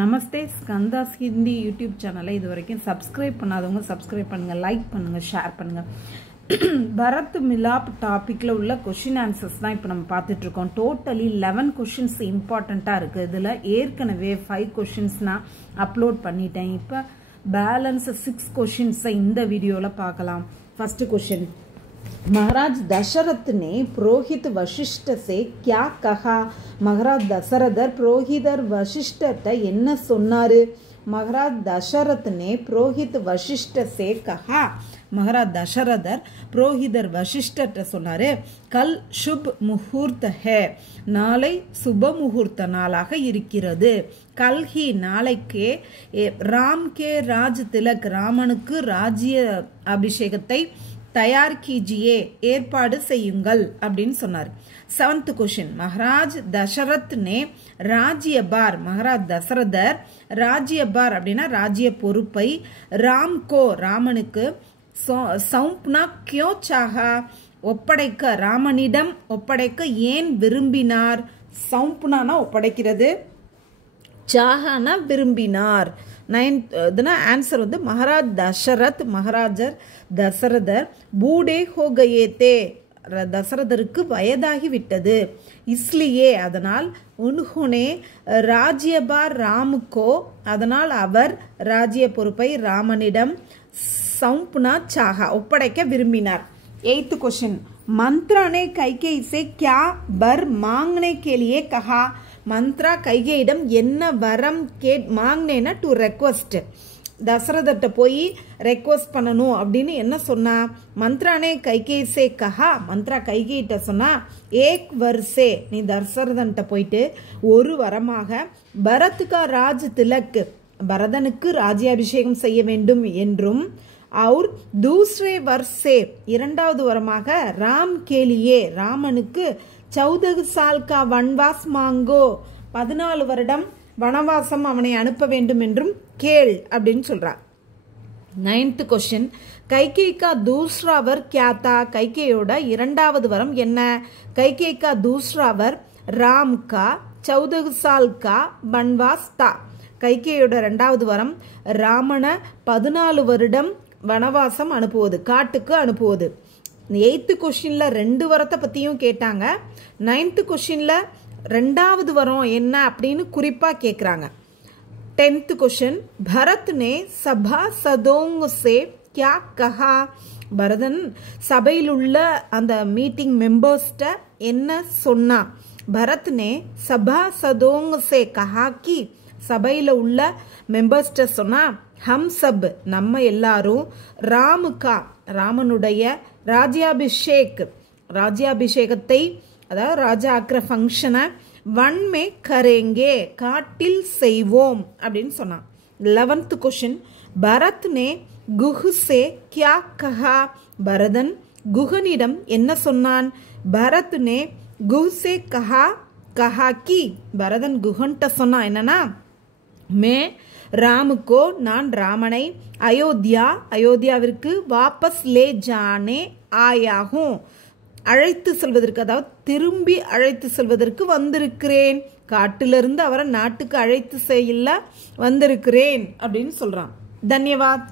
நமஸ்தே ஸ்கந்தாஸ் Hindi YouTube சேனலை இது வரைக்கும் சப்ஸ்கிரைப் பண்ணாதவங்க சப்ஸ்கிரைப் பண்ணுங்கள், லைக் பண்ணுங்கள், ஷேர் பண்ணுங்கள். பரத் மிலாப் டாப்பிக்கில் உள்ள கொஷின் ஆன்சர்ஸ் தான் இப்போ நம்ம பார்த்துட்ருக்கோம். டோட்டலி 11 கொஷின்ஸ் இம்பார்ட்டண்ட்டாக இருக்குது. இதில் ஏற்கனவே 5 கொஷின்ஸ் நான் அப்லோட் பண்ணிட்டேன். இப்போ பேலன்ஸ் 6 கொஷின்ஸை இந்த வீடியோவில் பார்க்கலாம். ஃபஸ்ட்டு கொஷின், महाराज दशरथ ने पुरोहित वशिष्ठ से क्या कहा? महाराज दशरथर पुरोहितर वशिष्ठட்ட என்ன சொன்னாரு? महाराज दशरथ ने पुरोहित वशिष्ठ से कहा. महाराज दशरथर पुरोहितर वशिष्ठட்ட சொன்னாரு, कल शुभ मुहूर्त है, நாளை சுப முகூர்த்த நாளாக இருக்கிறது. கல் ஹி நாளைக்கே ராம் கே ராஜ் திலக், ராமனுக்கு ராஜ்ய அபிஷேகத்தை தயார் கீஜியே, ஏற்பாடு செய்யுங்கள் அப்படின்னு சொன்னார். 7th கொஸ்டின், மகாராஜ் தசரத் நே ராஜ்யபார், மகாராஜ் தசரதர் ராஜ்யபார் அப்படின்னா ராஜ்ய பொறுப்பை ராம்கோ ராமனுக்கு சௌப்னா கியோ சாஹா, ஒப்படைக்க ராமனிடம் ஒப்படைக்க ஏன் விரும்பினார்? சௌப்னானா ஒப்படைக்கிறது, சாஹானா விரும்பினார். 9th ஆன்சர் வந்து மகாராஜ் தசரத், மகாராஜர் தசரதர் பூடே ஹோ கயே தே, தசரதருக்கு வயதாகி விட்டது. இஸ்லியே அதனால், உன்ஹுனே ராஜ்யபார் ராமுக்கோ அதனால் அவர் ராஜ்ய பொறுப்பை ராமனிடம் சௌப்னா சாஹா ஒப்படைக்க விரும்பினார். 8th கொஸ்டின், मंत्रा ने कैकेयी से क्या वर मांगने के लिए कहा? मंत्रा கைகேயிடம் என்ன வரம் மாங்கினேன்னா டு ரெக்வஸ்ட், தசரதட்ட போய் ரெக்வஸ்ட் பண்ணணும் அப்படின்னு என்ன சொன்னா? மந்த்ரானே கைகேயி சே கஹா, மந்த்ரா கைகேயிட்ட சொன்னா, ஏக் வர்சே நீ தசரதன்ட்ட போயிட்டு ஒரு வரமாக பரத்கா ராஜ் திலக், பரதனுக்கு ராஜ்யாபிஷேகம் செய்ய வேண்டும் என்றும், और दूसरे वर्षे இரண்டாவது வரமாக ராம் கேலியே ராமனுக்கு 14 साल का वनवास मांगो, 14 வருடம் வனவாசம் அவனை அனுப்ப வேண்டும் என்றும் கேள் அப்படின்னு சொல்றார். 9th கொஸ்டின், கைகேயி கா दूसरा वर क्या था? கைகேயோட இரண்டாவது வரம் என்ன? கைகேயி கா दूसरा वर राम का 14 साल का वनवास था. கைகேயோட இரண்டாவது வரம் ராமன 14 வருடம் வனவாசம் அனுப்புவது, காட்டுக்கு அனுப்புவது. 8th கொஸ்டின்ல 2 வரத்தை பத்தியும் கேட்டாங்க. 9th கொஸ்டின்ல 2வது வரம் என்ன அப்படின்னு குறிப்பா கேக்குறாங்க. 10th கொஸ்டின், பரத் நே சபா சதோங் சே क्या कहा? பரதன் சபையில் உள்ள அந்த மீட்டிங் மெம்பர்ஸ்ட என்ன சொன்னா? பரத் நே சபா சதோங் சே கஹா கி, சபையில உள்ள மெம்பர்ஸ்ட சொன்னா, ஹம் சப் நம்ம எல்லாரும் ராமுகா ராமனுடைய ராஜ்யாபிஷேக் ராஜ்யாபிஷேகத்தை, அதாவது ராஜா ஆக்கிற ஃபங்க்ஷனை வன் மே கரேங்கே காட்டில் செய்வோம் அப்படின்னு சொன்னான். 11th கொஸ்டின், பரத் நே குஹ் சே கியா கஹா? பரதன் குஹனிடம் என்ன சொன்னான்? பரத் நே குஹ் சே கஹா கஹா கி, பரதன் குஹன்ட்ட சொன்னா என்னன்னா, மே ராமுக்கோ நான் ராமனை அயோத்தியா அயோத்தியாவிற்கு வாபஸ் லே ஜானே ஆயாகும், அழைத்து செல்வதற்கு, அதாவது திரும்பி அழைத்து செல்வதற்கு வந்திருக்கிறேன், காட்டிலிருந்து அவரை நாட்டுக்கு அழைத்து செல்ல வந்திருக்கிறேன் அப்படின்னு சொல்றான். தன்யவாத்.